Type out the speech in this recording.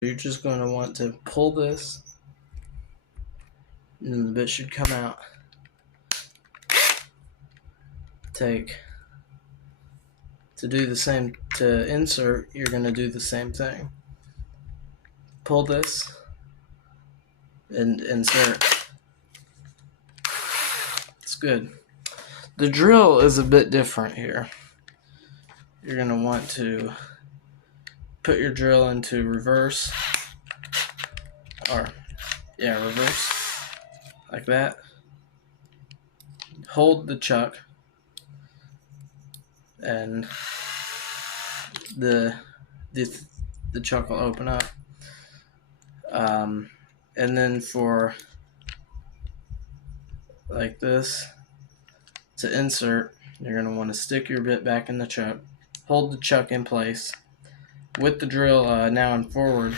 You're just going to want to pull this, and then the bit should come out. To do the same, to insert, you're going to do the same thing. Pull this and insert. It's good. The drill is a bit different here. You're going to want to put your drill into reverse, reverse, like that. Hold the chuck, and the chuck will open up. And then for like this, to insert, you're going to want to stick your bit back in the chuck, hold the chuck in place with the drill now and forward.